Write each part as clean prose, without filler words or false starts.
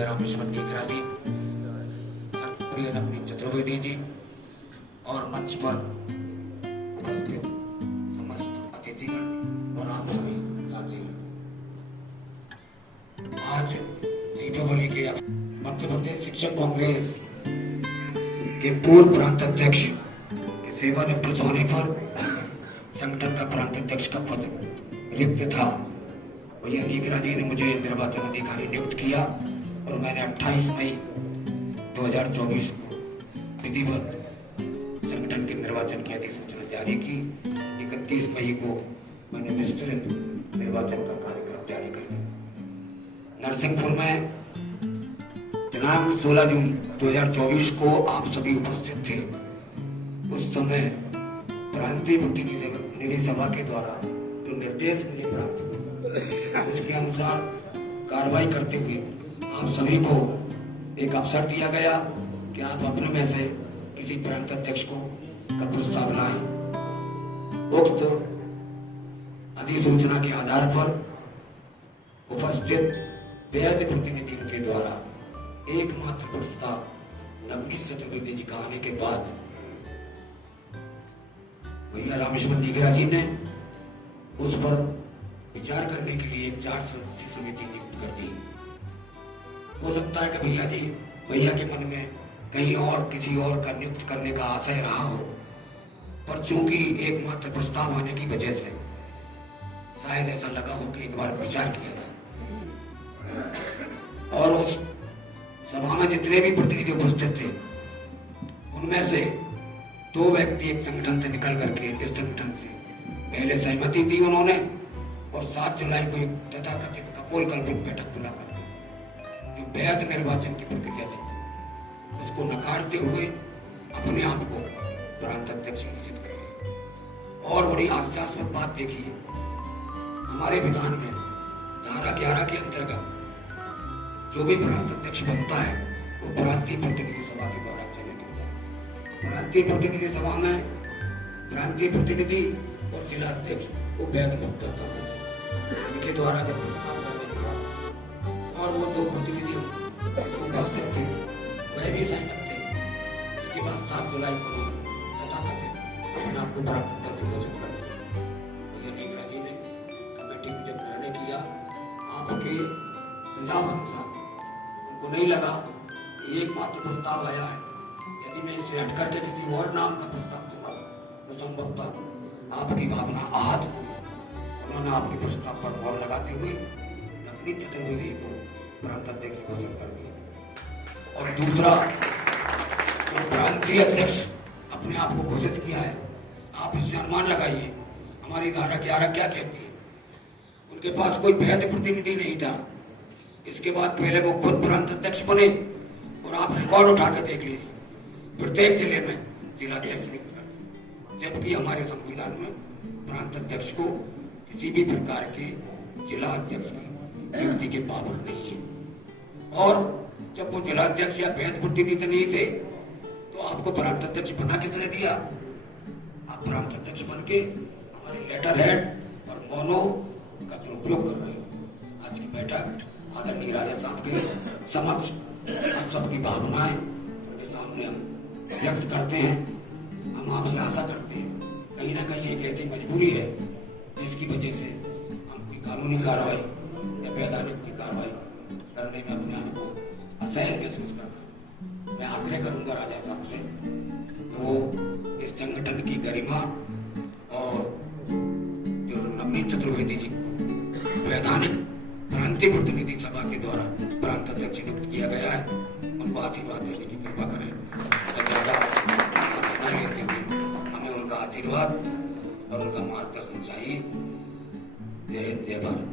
भैया रामेश्वर नीकरा जी, प्रिय नवनीत चतुर्वेदी जी और मंच पर उपस्थित समस्त अतिथिगण और आप सभी साथियों, आज दीपावली के मध्य प्रदेश शिक्षक कांग्रेस के पूर्व प्रांत अध्यक्ष के सेवानिवृत्त होने पर संगठन का प्रांत अध्यक्ष का पद रिक्त था। भैया नीकरा जी ने मुझे निर्वाचन अधिकारी नियुक्त किया और मैंने 28 मई 2024 को विधिवत संगठन के निर्वाचन की अधिसूचना जारी की। 31 मई को मैंने विस्तृत निर्वाचन का कार्यक्रम जारी कर दिया। नरसिंहपुर में दिनांक 16 जून 2024 को आप सभी उपस्थित थे। उस समय प्रांतीय प्रतिनिधि सभा के द्वारा जो निर्देश मुझे प्राप्त हुए उसके अनुसार कार्रवाई करते हुए आप सभी को एक अवसर दिया गया कि आप अपने में से किसी प्रांत अध्यक्ष को का प्रस्ताव लाएं। उक्त अधिसूचना के आधार पर उपस्थित वैध प्रतिनिधियों के द्वारा एकमात्र प्रस्ताव नवनीत चतुर्वेदी जी का आने के बाद भैया रामेश्वर नीकरा जी ने उस पर विचार करने के लिए एक जांच समिति नियुक्त कर दी। हो सकता है कि भैया के मन में कहीं और किसी और का नियुक्त करने का आशय रहा हो, पर चूंकि एकमात्र प्रस्ताव आने की वजह से शायद ऐसा लगा हो कि एक बार विचार किया जाए। और उस सभा में जितने भी प्रतिनिधि उपस्थित थे उनमें से 2 व्यक्ति एक संगठन से निकल करके इस संगठन से पहले सहमति दी उन्होंने और 7 जुलाई को एक तथाकथित कपोल कल्पित बैठक बुला करके जो वैध निर्वाचन की प्रक्रिया थी उसको नकारते हुए अपने आप को प्रांत अध्यक्ष घोषित कर दिया। और बड़ी हास्यास्पद बात देखिए, हमारे विधान में धारा 11 के अंतर्गत जो भी प्रांत अध्यक्ष बनता है वो प्रांतीय प्रतिनिधि सभा के द्वारा चयनित होता है। प्रांतीय प्रतिनिधि सभा में प्रांतीय प्रतिनिधि और जिला अध्यक्ष वो वैध मतदाता होते हैं। इनके द्वारा जब प्रस्ताव करने के बाद और वो 2 प्रतिनिधि उपस्थित थे वह भी सहमत थे। इसके बाद 7 जुलाई को तथाकथित अपने आपको प्राप्त अध्यक्ष घोषित कर दिया। भैया नीकरा जी ने कमेटी में जब निर्णय किया आपके सुझाव अनुसार उनको नहीं लगा कि एकमात्र प्रस्ताव आया है, यदि मैं इसे हट करके किसी और नाम का प्रस्ताव दूंगा तो संभवतः आपकी भावना आहत होगी। उन्होंने आपके प्रस्ताव पर मोहर लगाते हुए नवनीत चतुर्वेदी को प्रांत अध्यक्ष घोषित कर दिया। और दूसरा, जो प्रांतीय अध्यक्ष अपने आप को घोषित किया है, आप इससे अनुमान लगाइए हमारी धारा 11 क्या कहती है। उनके पास कोई वैध प्रतिनिधि नहीं था। इसके बाद पहले वो खुद प्रांत अध्यक्ष बने और आप रिकॉर्ड उठा के देख लीजिए, प्रत्येक जिले में जिला अध्यक्ष नियुक्त कर दिए, जबकि हमारे संविधान में प्रांत अध्यक्ष को किसी भी प्रकार के जिला अध्यक्ष की नियुक्ति के पावर नहीं है। और जब वो जिला अध्यक्ष या वैध प्रतिनिधि नहीं थे तो आपको प्रांत अध्यक्ष बना किसने दिया? आप प्रांत अध्यक्ष बन के हमारे लेटर हेड और मोनो का दुरुपयोग कर रहे हो। आज की बैठक आदरणीय राजा साहब के समक्ष हम सबकी भावनाएं उनके सामने हम व्यक्त करते हैं। हम आपसे आशा करते हैं कहीं ना कहीं एक ऐसी मजबूरी है जिसकी वजह से हम कोई कानूनी कार्रवाई या वैधानिक की कार्रवाई करने में अपने आप को असहज महसूस करना। मैं आग्रह करूंगा राजा साहब से तो वो इस संगठन की गरिमा और जो नवनीत चतुर्वेदी जी वैधानिक प्रांतीय प्रतिनिधि सभा के द्वारा प्रांत अध्यक्ष नियुक्त किया गया है, उनको आशीर्वाद देने की कृपा करें। ज्यादा समय न लेते हुए हमें उनका आशीर्वाद और उनका मार्गदर्शन चाहिए। जय हिंद, जय भारत।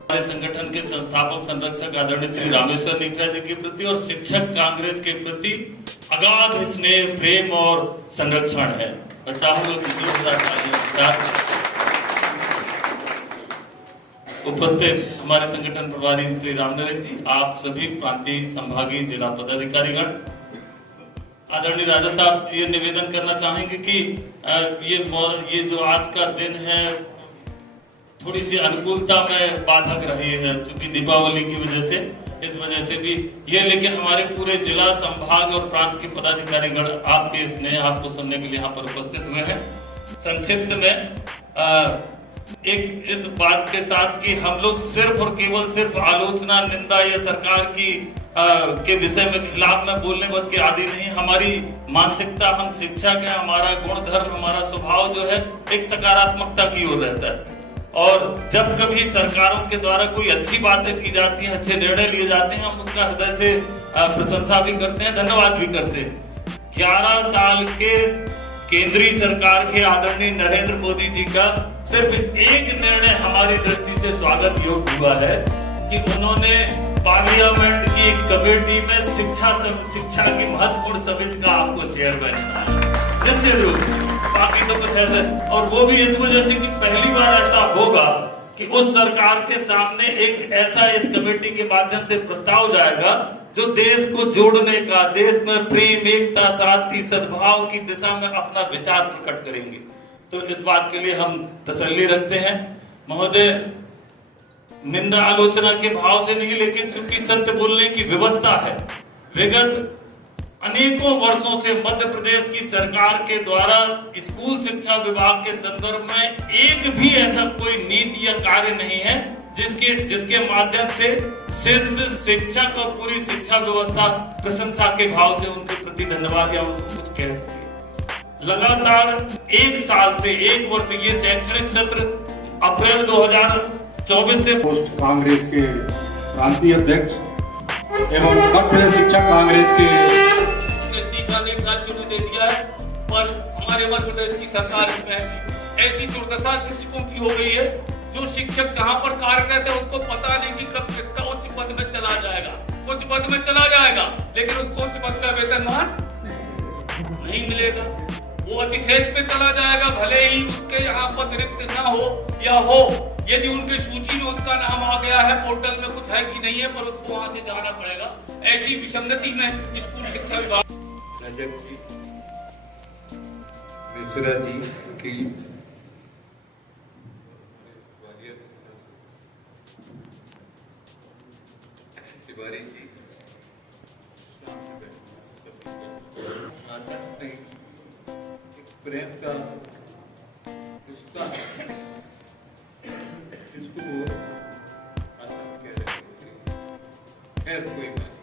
हमारे संगठन के संस्थापक संरक्षक आदरणीय श्री रामेश्वर नीकरा जी के प्रति और शिक्षक कांग्रेस के प्रति अगाध स्नेह, प्रेम और संरक्षण है। मैं चाहूंगा कि उपस्थित हमारे संगठन प्रभारी श्री रामनरेश जी, आप सभी प्रांतीय संभागीय जिला पदाधिकारीगण, आदरणीय राजा साहब ये निवेदन करना चाहेंगे कि ये जो आज का दिन है थोड़ी सी अनुकूलता में बाधक रही है, क्योंकि दीपावली की वजह से, इस वजह से भी ये। लेकिन हमारे पूरे जिला, संभाग और प्रांत के पदाधिकारीगण आपके स्नेह, आपको सुनने के लिए यहाँ पर उपस्थित हुए हैं। संक्षिप्त में एक इस बात के साथ कि हम लोग सिर्फ और केवल सिर्फ आलोचना, निंदा या सरकार की के विषय में खिलाफ में बोलने बस के आदि नहीं। हमारी मानसिकता, हम शिक्षा के, हमारा गुण धर्म, हमारा स्वभाव जो है एक सकारात्मकता की ओर रहता है। और जब कभी सरकारों के द्वारा कोई अच्छी बातें की जाती हैं, अच्छे निर्णय लिए जाते हैं, हम उसका हृदय से प्रशंसा भी करते हैं, धन्यवाद भी करते हैं। 11 साल के केंद्रीय सरकार के आदरणीय नरेंद्र मोदी जी का सिर्फ एक निर्णय हमारी दृष्टि से स्वागत योग्य हुआ है कि उन्होंने पार्लियामेंट की एक कमेटी में शिक्षा की महत्वपूर्ण समिति का आपको चेयरमैन बनाया। निश्चित रूप से बाकी तो कुछ ऐसे, और वो भी इस वजह से कि पहली बार ऐसा होगा कि उस सरकार के सामने एक ऐसा इस कमेटी के माध्यम से प्रस्ताव जाएगा जो देश को जोड़ने का, देश में प्रेम, एकता, शांति, सद्भाव की दिशा में अपना विचार प्रकट करेंगे। तो इस बात के लिए हम तसल्ली रखते हैं। महोदय, निंदा आलोचना के भाव से नहीं, लेकिन चूंकि सत्य बोलने की व्यवस्था है, विगत अनेकों वर्षों से मध्य प्रदेश की सरकार के द्वारा स्कूल शिक्षा विभाग के संदर्भ में एक भी ऐसा कोई नीति या कार्य नहीं है जिसके माध्यम से शिष्य, शिक्षक और पूरी शिक्षा व्यवस्था प्रशंसा के भाव से उनके प्रति धन्यवाद या उनको कुछ कह सके। लगातार एक साल से एक वर्ष ये शैक्षणिक सत्र अप्रैल 2024 से पोस्ट कांग्रेस के प्रांतीय अध्यक्ष एवं मध्य प्रदेश शिक्षक कांग्रेस के राज्य ने दे दिया है, पर हमारे मध्य प्रदेश की सरकार में ऐसी दुर्दशा शिक्षकों की हो गई है, जो शिक्षक जहां पर कार्यरत है उसको पता नहीं कि कब किसका उच्च पद में चला जाएगा, उच्च पद में चला जाएगा, लेकिन उसको उच्च पद का वेतनमान नहीं मिलेगा। वो अतिशेष पे चला जाएगा, भले ही उसके यहाँ पद रिक्त ना हो या हो, यदि उनकी सूची में उसका नाम आ गया है, पोर्टल में कुछ है कि नहीं है, पर उसको वहां से जाना पड़ेगा। ऐसी विसंगति में स्कूल शिक्षा विभाग जी, मिश्रा जी की तिवारी जी प्रेम का रिश्ता इसको वो आसान कह रहे हैं। खैर कोई बात